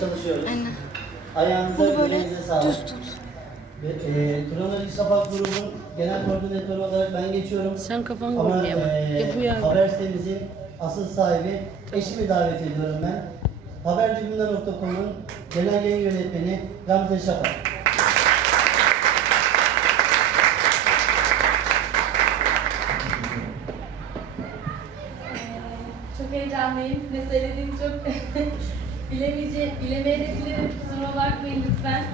Çalışıyoruz. Aynen. Ayağınıza Bunu böyle bileğinize sağlık. düz tut. Ve, e, Kronoloji Şafak grubun genel koordinatörü olarak ben geçiyorum. Sen kafanı Ama e, haber sitemizin asıl sahibi eşimi davet ediyorum ben. Habercigunda.com'un genel yayın yönetmeni Gamze Şafak. Çok Ne söylediğimi çok bilemeyece, bilemeyebilirim. Kusura bakmayın lütfen.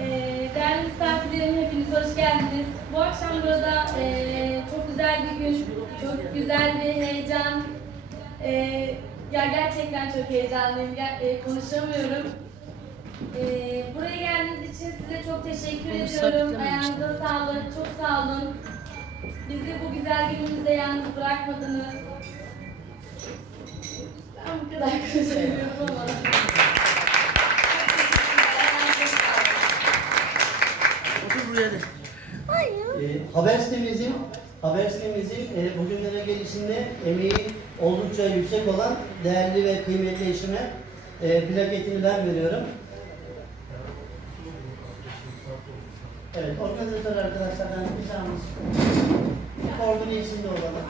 Ee, değerli misafirlerim hepiniz hoş geldiniz. Bu akşam burada ee, çok güzel bir gün, çok güzel bir heyecan. Ee, ya gerçekten çok heyecanlıyım. Ger- ee, konuşamıyorum. Ee, buraya geldiğiniz için size çok teşekkür ediyorum. Ayağınıza sağlık, çok sağ olun. Bizi bu güzel günümüzde yalnız bırakmadınız. Ben bu kadar konuşamıyorum ama. Otur buraya de. E, haber sitemizin haber sitemizin e, bugünlere gelişinde emeği oldukça yüksek olan değerli ve kıymetli eşime e, plaketini ben veriyorum. Evet, organizatör arkadaşlardan ricamız koordine içinde olalım.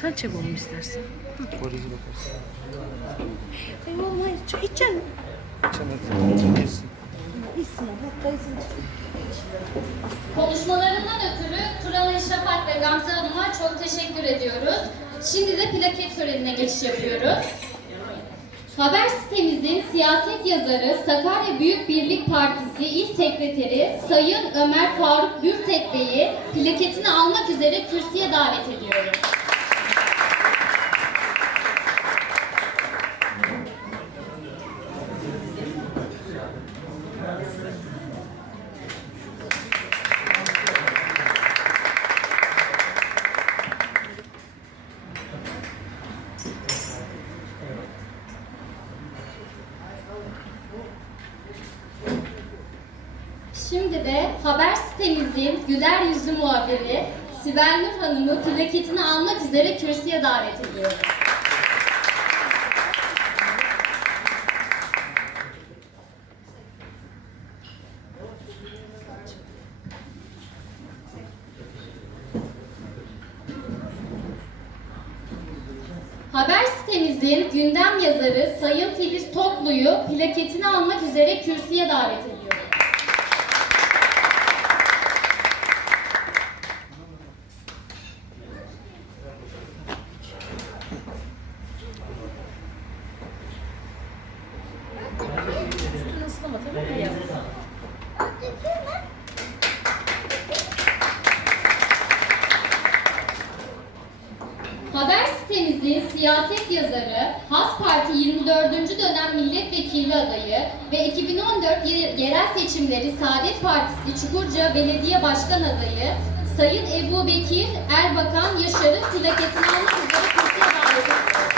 Sen çek onu istersen. Valizi bakarsın. Oğlum hayır. Çok içeceksin. Ama. Dayısını Konuşmalarından ötürü Turan Şafak ve Gamze Hanım'a çok teşekkür ediyoruz. Şimdi de plaket törenine geçiş yapıyoruz. Haber sitemizin siyaset yazarı Sakarya Büyük Birlik Partisi İl Sekreteri Sayın Ömer Faruk Gürtek Bey'i plaketini almak üzere kürsüye davet ediyorum. Şimdi de haber sitemizin güler yüzlü muhabiri Sibel Nur Hanım'ı plaketini almak üzere kürsüye davet ediyorum. Haber sitemizin gündem yazarı Sayın Filiz Toklu'yu plaketini almak üzere kürsüye davet ediyorum. Üstünü ıslama tamam mı yavrum? Haber sitemizin siyaset yazarı, Has Parti 24. dönem milletvekili adayı ve 2014 ye- yerel seçimleri Saadet Partisi Çukurca Belediye Başkan adayı Sayın Ebu Bekir Erbakan Yaşar'ın plaketini almak üzere kürsüye davet ediyorum.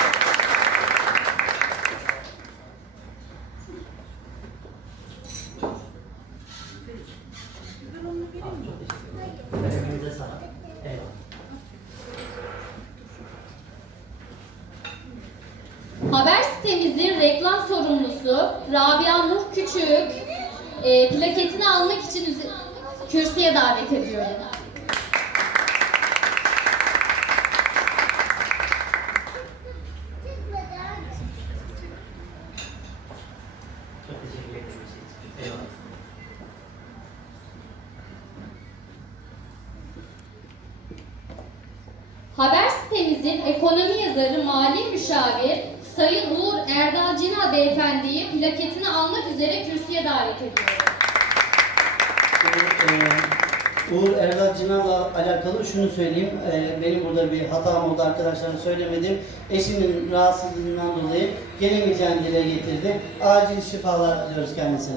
Hepinize sağlık. Eyvallah. Haber sitemizin reklam sorumlusu Rabia Nur Küçük e, plaketini almak için üze- kürsüye davet ediyorum. Haber sitemizin ekonomi yazarı mali müşavir Sayın Uğur Erdal Cina Beyefendi'yi plaketini almak üzere kürsüye davet ediyorum. E, Uğur Erdal Cinan'la alakalı şunu söyleyeyim. Ee, benim burada bir hatam oldu arkadaşlarım söylemedim. Eşinin rahatsızlığından dolayı gelemeyeceğini dile getirdi. Acil şifalar diliyoruz kendisine.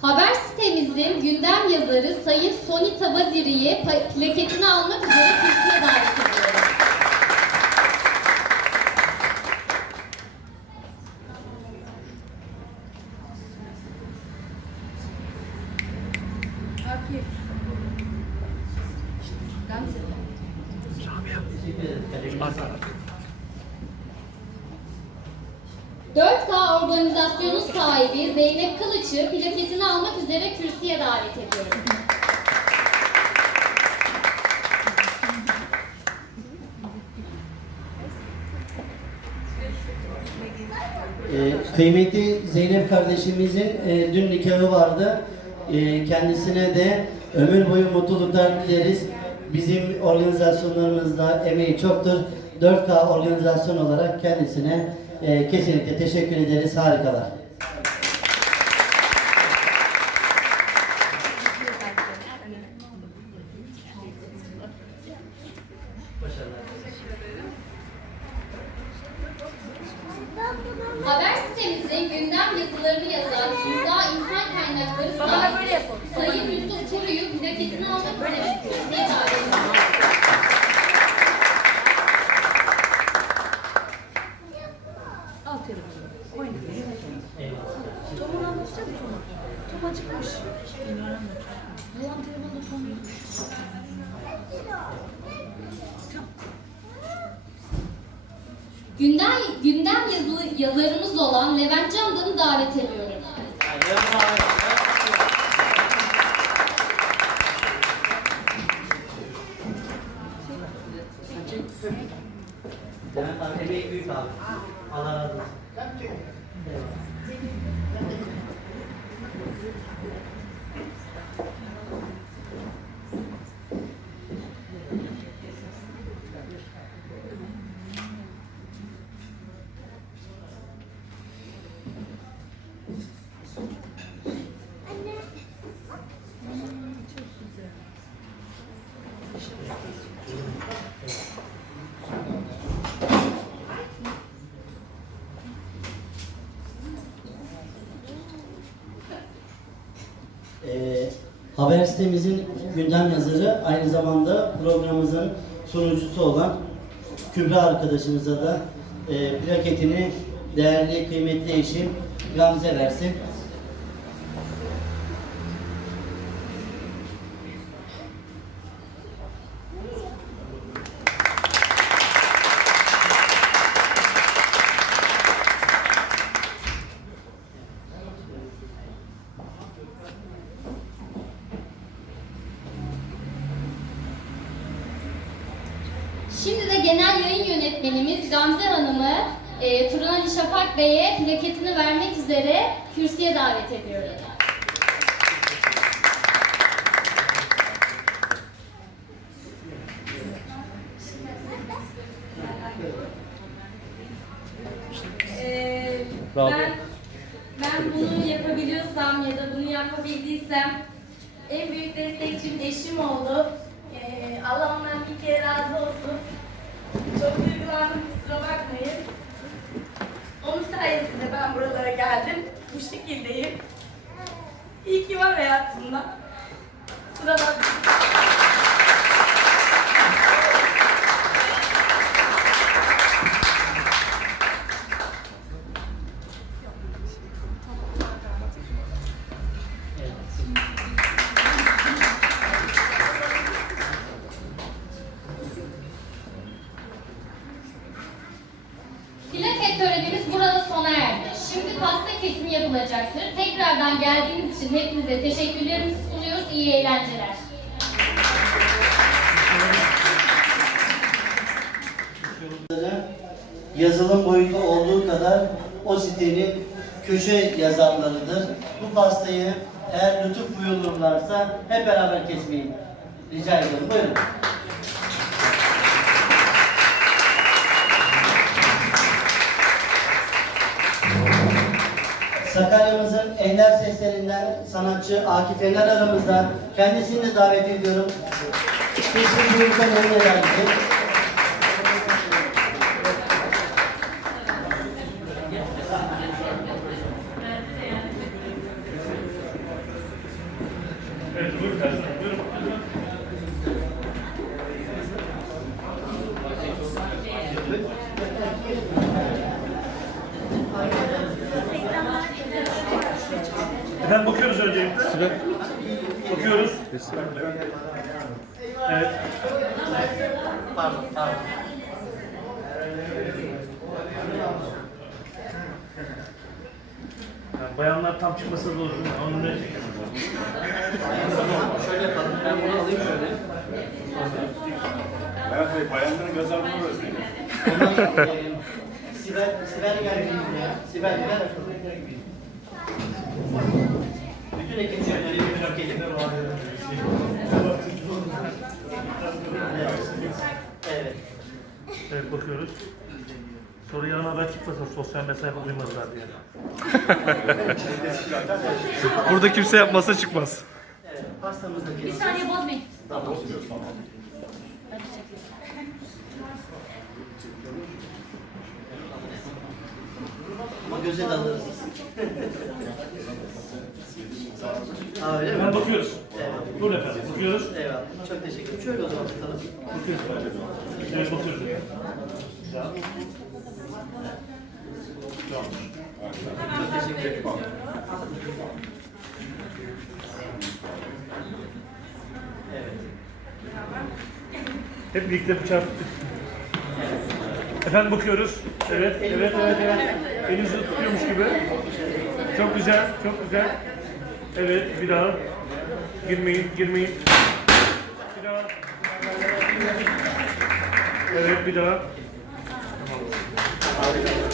Haber sitemizin gündem yazarı Sayın Sonita Baziri'yi pa- plaketini almak üzere kürsüye davet ediyorum. Teşekkür ederim. Kaleminiz var. 4K organizasyonun sahibi Zeynep Kılıç'ı plaketini almak üzere kürsüye davet ediyorum. Ee, kıymetli Zeynep kardeşimizin e, dün nikahı vardı. E, kendisine de ömür boyu mutluluklar dileriz. Bizim organizasyonlarımızda emeği çoktur. 4K organizasyon olarak kendisine e, kesinlikle teşekkür ederiz. Harikalar. Haber sitemizin gündem yazılarını yazan Tuğba İnsan Kaynakları sahibi Sayın Yusuf Kuru'yu plaketini almak üzere Gündem, gündem yazılı, yazarımız olan Levent Candan'ı davet ediyorum. Allah razı olsun. Haber sitemizin gündem yazarı aynı zamanda programımızın sunucusu olan Kübra arkadaşımıza da e, plaketini değerli kıymetli eşim Gamze versin. Şimdi de yayın yönetmenimiz Gamze Hanım'ı e, Turan Ali Şafak Bey'e plaketini vermek üzere kürsüye davet ediyorum. Ee, ben ben bunu yapabiliyorsam ya da bunu yapabildiysem en büyük destekçim eşim oldu. Ee, Allah ondan bir kere razı olsun. Çok duygulandım kusura bakmayın. Onun sayesinde ben buralara geldim. Bu şekildeyim. İyi ki var hayatımda. Kusura bakmayın. Yazılım boyutu olduğu kadar o sitenin köşe yazarlarıdır. Bu pastayı eğer lütuf buyururlarsa hep beraber kesmeyi rica ediyorum. Buyurun. Sakarya'mızın ender seslerinden sanatçı Akif Ener aramızda. Kendisini de davet ediyorum. Kesin bu ülkenin önüne geldi. Evet, buyurun efendim, buyurun. Efendim bakıyoruz öncelikle. Sıra. Bakıyoruz. Evet. Pardon, pardon. Yani bayanlar tam çıkmasa da olur. Onu ne Şöyle yapalım. Ben bunu alayım şöyle. Bey, bayanların göz ardına Sibel, Sibel gel ya. Sibel gel. Bütün ekip şöyle bir hak edip. Evet. Evet bakıyoruz. Sonra yarın haber çıkmasa sosyal mesafe uymazlar diye. Burada kimse yapmasa çıkmaz. Evet. Pastamız da Bir saniye bozmayın. Tamam. Ama göze de alırız. ha öyle mi? Efendim bakıyoruz. Evet. Buyurun efendim bakıyoruz. Eyvallah. Çok teşekkür ederim. Şöyle o zaman tutalım. Evet bakıyoruz. Çok teşekkür ederim. Evet. Hep birlikte bıçağı tuttuk. Efendim bakıyoruz. Evet, evet, evet, evet. Elinizi tutuyormuş gibi. Çok güzel, çok güzel. Evet, bir daha. Girmeyin, girmeyin. Bir daha. Evet, bir daha. Harika.